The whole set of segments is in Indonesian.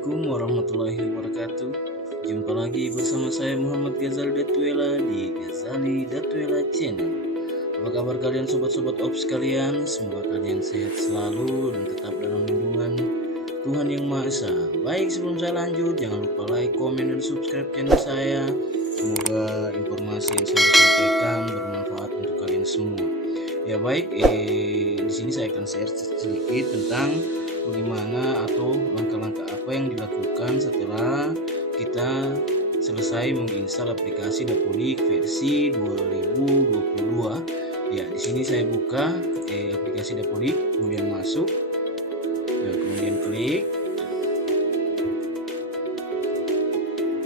Assalamualaikum warahmatullahi wabarakatuh. Jumpa lagi bersama saya Muhammad Ghazali Datuela di Ghazali Datuela Channel. Apa kabar kalian sobat-sobat ops sekalian? Semoga kalian sehat selalu dan tetap dalam lindungan Tuhan Yang Maha Esa. Baik, sebelum saya lanjut, jangan lupa like, komen, dan subscribe channel saya. Semoga informasi yang saya sampaikan bermanfaat untuk kalian semua. Ya baik, di sini saya akan share sedikit tentang bagaimana atau langkah-langkah apa yang dilakukan setelah kita selesai menginstal aplikasi Dapodik versi 2022. Ya, di sini saya buka aplikasi Dapodik, kemudian masuk, kemudian klik.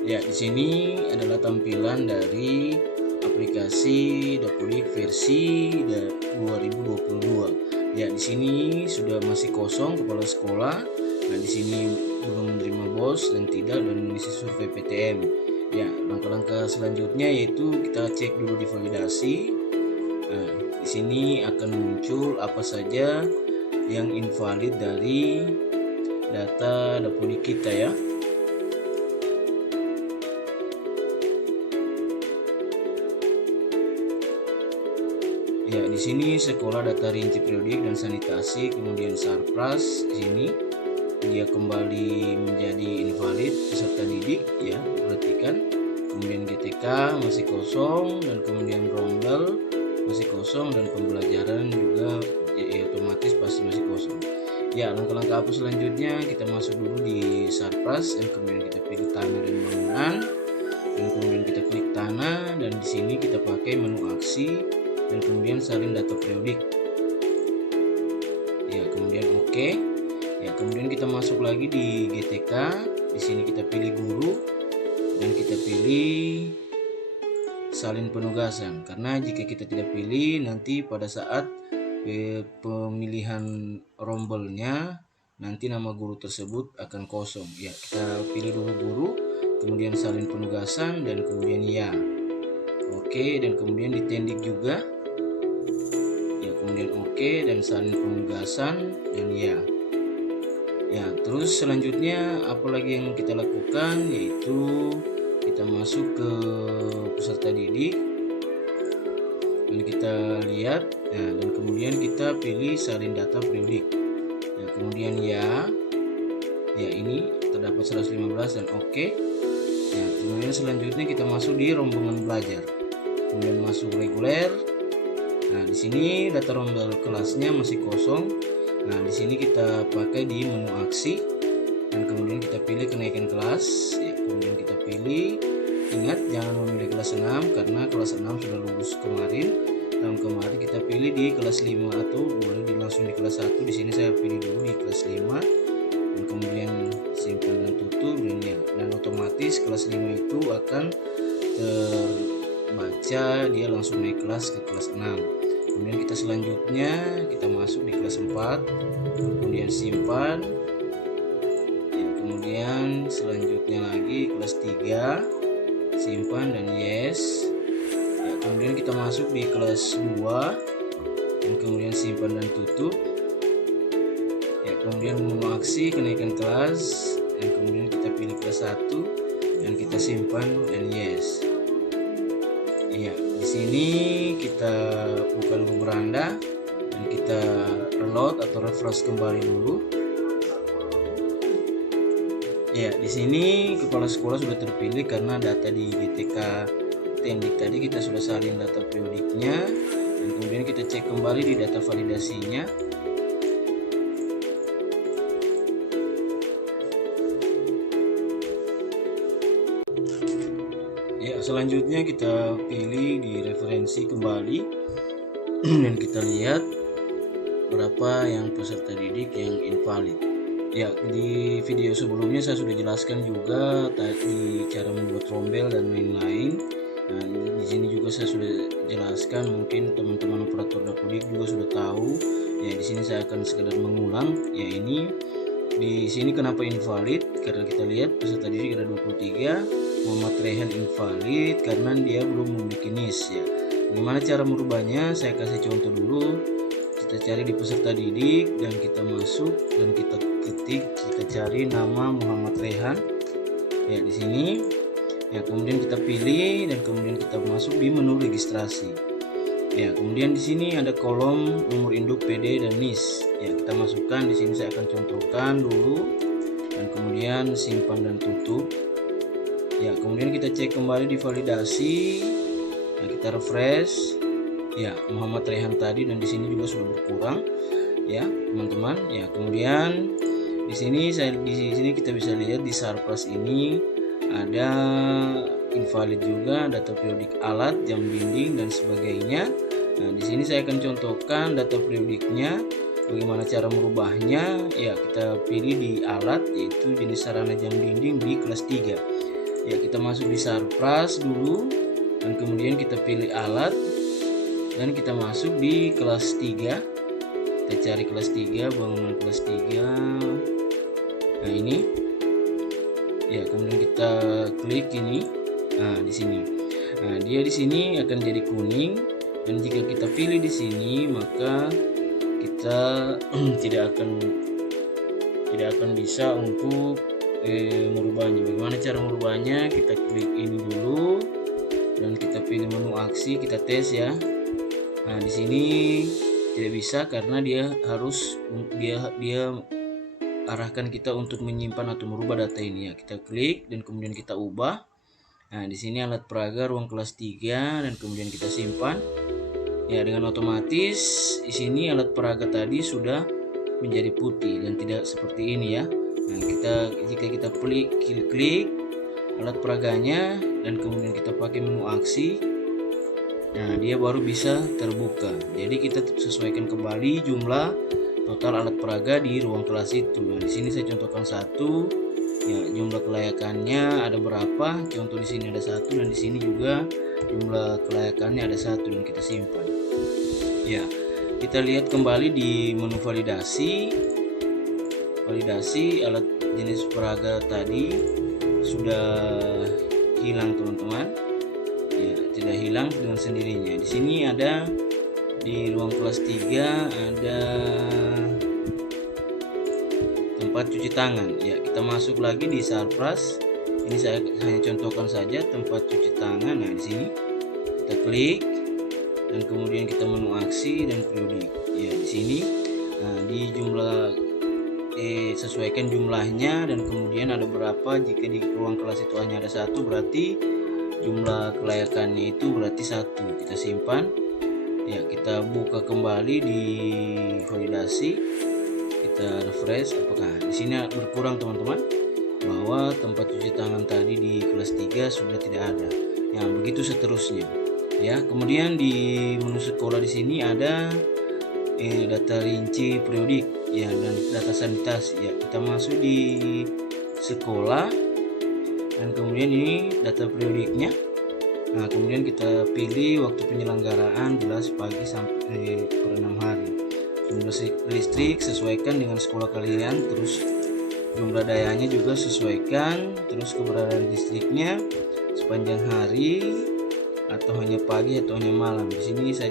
Ya, di sini adalah tampilan dari aplikasi Dapodik versi 2022. Ya, di sini sudah masih kosong kepala sekolah. Nah, di sini belum menerima BOS dan tidak, dan mengisi survei PTM. Ya, langkah-langkah selanjutnya yaitu kita cek dulu di validasi. Nah, di sini akan muncul apa saja yang invalid dari data Dapodik kita ya. Ya, di sini sekolah data rinci periodik dan sanitasi, kemudian Sarpras di sini dia kembali menjadi invalid peserta didik ya, perhatikan. Kemudian GTK masih kosong, dan kemudian Rombel masih kosong, dan pembelajaran juga otomatis pasti masih kosong. Ya, langkah-langkah apa selanjutnya? Kita masuk dulu di Sarpras, dan kemudian kita pilih tanah dan bangunan, dan kemudian kita klik tanah, dan di sini kita pakai menu aksi, dan kemudian salin data periodik. Ya, kemudian oke. Ya, kemudian kita masuk lagi di GTK. Di sini kita pilih guru, dan kita pilih salin penugasan. Karena jika kita tidak pilih, nanti pada saat pemilihan rombelnya, nanti nama guru tersebut akan kosong. Ya, kita pilih dulu guru, kemudian salin penugasan, dan kemudian ya. Oke, dan kemudian ditendik juga. Ya, kemudian oke, dan salin penugasan, dan ya. Ya, terus selanjutnya apalagi yang kita lakukan, yaitu kita masuk ke peserta didik, dan kita lihat, dan kemudian kita pilih salin data periodik. Ya, kemudian ya ini terdapat 115 dan oke. Ya, kemudian selanjutnya kita masuk di rombongan belajar, kemudian masuk reguler. Nah, di sini data rombel kelasnya masih kosong. Nah, di sini kita pakai di menu aksi, dan kemudian kita pilih kenaikan kelas. Ya, kemudian kita pilih, ingat jangan memilih kelas 6 karena kelas 6 sudah lulus kemarin, tahun kemarin. Kita pilih di kelas 5 atau boleh langsung di kelas 1. Di sini saya pilih dulu di kelas 5, dan kemudian simpan dan tutup, dan otomatis kelas 5 itu akan terbaca, dia langsung naik kelas ke kelas 6. Kemudian kita selanjutnya kita masuk di kelas 4, kemudian simpan. Ya, kemudian selanjutnya lagi kelas 3, simpan dan yes. Ya, kemudian kita masuk di kelas 2, dan kemudian simpan dan tutup. Ya, kemudian menu aksi kenaikan kelas, dan kemudian kita pilih kelas 1, dan kita simpan dan yes. Ya, di sini kita buka dulu beranda, dan kita reload atau refresh kembali dulu. Ya, di sini kepala sekolah sudah terpilih karena data di GTK tendik tadi kita sudah salin data periodiknya, dan kemudian kita cek kembali di data validasinya. Ya, selanjutnya kita pilih di referensi kembali, dan kita lihat berapa yang peserta didik yang invalid. Ya, di video sebelumnya saya sudah jelaskan juga tadi cara membuat rombel dan lain-lain. Nah, di sini juga saya sudah jelaskan, mungkin teman-teman operator Dapodik juga sudah tahu. Ya, di sini saya akan sekedar mengulang. Ya, ini di sini kenapa invalid? Karena kita lihat peserta didik ada 23. Muhammad Rehan invalid karena dia belum memiliki NIS ya. Bagaimana cara merubahnya? Saya kasih contoh dulu. Kita kita cari di peserta didik dan kita masuk dan kita ketik, kita cari nama Muhammad Rehan ya di sini ya, kemudian kita pilih dan kemudian kita masuk di menu registrasi ya. Kemudian di sini ada kolom nomor induk PD dan NIS ya, kita masukkan di sini. Saya akan contohkan dulu dan kemudian simpan dan tutup ya. Kemudian kita cek kembali di validasi ya, kita refresh ya, Muhammad Rehan tadi, dan di sini juga sudah berkurang ya teman-teman ya. Kemudian di sini kita bisa lihat di Sarpras ini ada invalid juga, data periodik alat, jam dinding dan sebagainya. Nah, di sini saya akan contohkan data periodiknya, bagaimana cara merubahnya ya. Kita pilih di alat, yaitu jenis sarana jam dinding di kelas 3 ya. Kita masuk di Sarpras dulu dan kemudian kita pilih alat dan kita masuk di kelas 3. Kita cari kelas 3, bangunan kelas 3. Nah, ini ya, kemudian kita klik ini. Nah, di sini. Nah, dia di sini akan jadi kuning, dan jika kita pilih di sini maka kita tidak akan bisa untuk merubahnya. Bagaimana cara merubahnya? Kita klik ini dulu dan kita pilih menu aksi, kita tes ya. Nah, di sini tidak bisa karena dia arahkan kita untuk menyimpan atau merubah data ini ya. Kita klik dan kemudian kita ubah. Nah, di sini alat peraga ruang kelas 3 dan kemudian kita simpan. Ya, dengan otomatis di sini alat peraga tadi sudah menjadi putih dan tidak seperti ini ya. Nah, jika kita klik alat peraganya dan kemudian kita pakai menu aksi, nah dia baru bisa terbuka. Jadi kita sesuaikan kembali jumlah total alat peraga di ruang kelas itu. Nah, di sini saya contohkan satu ya, jumlah kelayakannya ada berapa. Contoh di sini ada 1 dan di sini juga jumlah kelayakannya ada 1 dan kita simpan. Ya, kita lihat kembali di menu validasi alat jenis peraga tadi sudah hilang teman-teman. Ya, tidak hilang dengan sendirinya. Di sini ada di ruang kelas 3 ada tempat cuci tangan. Ya, kita masuk lagi di Sarpras. Ini saya hanya contohkan saja tempat cuci tangan. Nah, di sini kita klik dan kemudian kita menu aksi dan periodik. Ya, di sini nah, di jumlah sesuaikan jumlahnya dan kemudian ada berapa. Jika di ruang kelas itu hanya ada 1, berarti jumlah kelayakannya itu berarti 1. Kita simpan ya, kita buka kembali di validasi, kita refresh. Apakah di sini berkurang teman-teman, bahwa tempat cuci tangan tadi di kelas 3 sudah tidak ada ya, begitu seterusnya ya. Kemudian di menu sekolah di sini ada data rinci periodik ya dan data sanitasi ya. Kita masuk di sekolah dan kemudian ini data periodiknya. Nah, kemudian kita pilih waktu penyelenggaraan, jelas pagi sampai per 6 hari. Jumlah listrik sesuaikan dengan sekolah kalian, terus jumlah dayanya juga sesuaikan, terus keberadaan listriknya sepanjang hari atau hanya pagi atau hanya malam. Di sini saya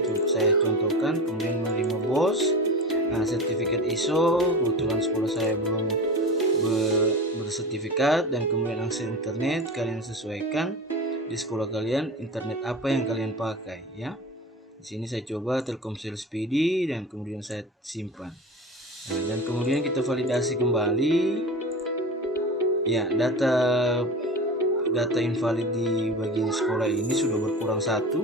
contohkan. Kemudian menerima BOS. Nah, sertifikat ISO, kebetulan sekolah saya belum bersertifikat, dan kemudian akses internet kalian sesuaikan di sekolah kalian, internet apa yang kalian pakai ya. Di sini saya coba Telkomsel Speedy dan kemudian saya simpan. Nah, dan kemudian kita validasi kembali ya. Data invalid di bagian sekolah ini sudah berkurang 1.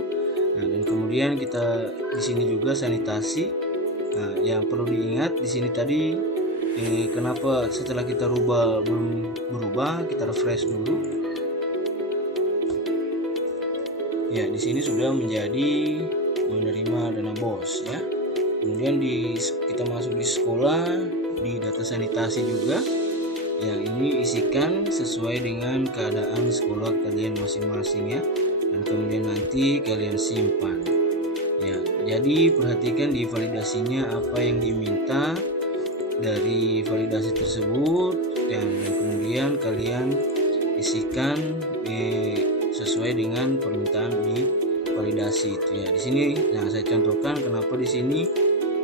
Nah, dan kemudian kita di sini juga sanitasi. Nah, yang perlu diingat di sini tadi kenapa setelah kita rubah belum berubah, kita refresh dulu. Ya, di sini sudah menjadi menerima dana BOS ya. Kemudian kita masuk di sekolah, di data sanitasi juga. Yang ini isikan sesuai dengan keadaan sekolah kalian masing-masing ya. Dan kemudian nanti kalian simpan. Ya, jadi perhatikan di validasinya apa yang diminta dari validasi tersebut dan kemudian kalian isikan sesuai dengan permintaan di validasi itu ya. Di sini, nah saya contohkan kenapa di sini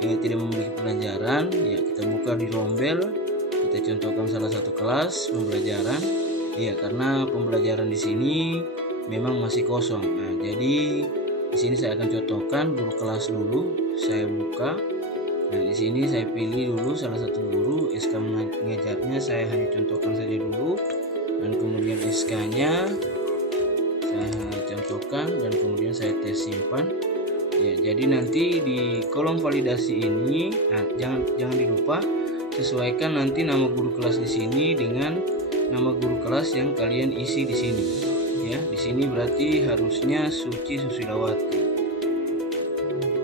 tidak memiliki pelajaran, ya kita buka di rombel, kita contohkan salah satu kelas pembelajaran. Ya, karena pembelajaran di sini memang masih kosong. Nah, jadi di sini saya akan contohkan guru kelas dulu. Saya buka. Nah, di sini saya pilih dulu salah satu guru. SK mengajarnya saya hanya contohkan saja dulu, dan kemudian SK-nya saya contohkan dan kemudian saya tes simpan. Ya, jadi nanti di kolom validasi ini, nah, jangan dilupa sesuaikan nanti nama guru kelas di sini dengan nama guru kelas yang kalian isi di sini. Ya, di sini berarti harusnya Suci Susilawati.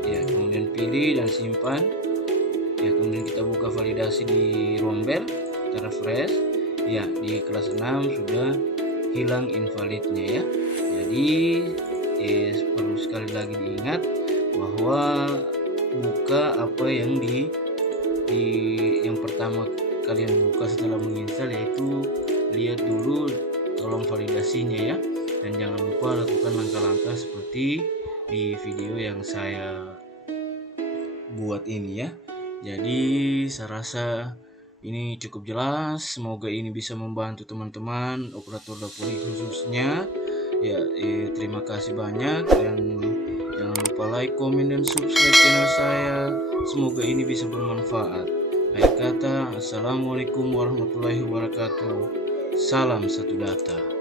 Ya, kemudian pilih dan simpan. Ya, kemudian kita buka validasi di rombel, kita refresh. Ya, di kelas 6 sudah hilang invalidnya ya. Jadi perlu sekali lagi diingat bahwa buka apa yang yang pertama kalian buka setelah menginstal, yaitu lihat dulu kolom validasinya ya, dan jangan lupa lakukan langkah-langkah seperti di video yang saya buat ini ya. Jadi saya rasa ini cukup jelas, semoga ini bisa membantu teman-teman operator Dapuri khususnya ya. Terima kasih banyak, dan jangan lupa like, komen, dan subscribe channel saya. Semoga ini bisa bermanfaat. Akhir kata, assalamualaikum warahmatullahi wabarakatuh. Salam satu data.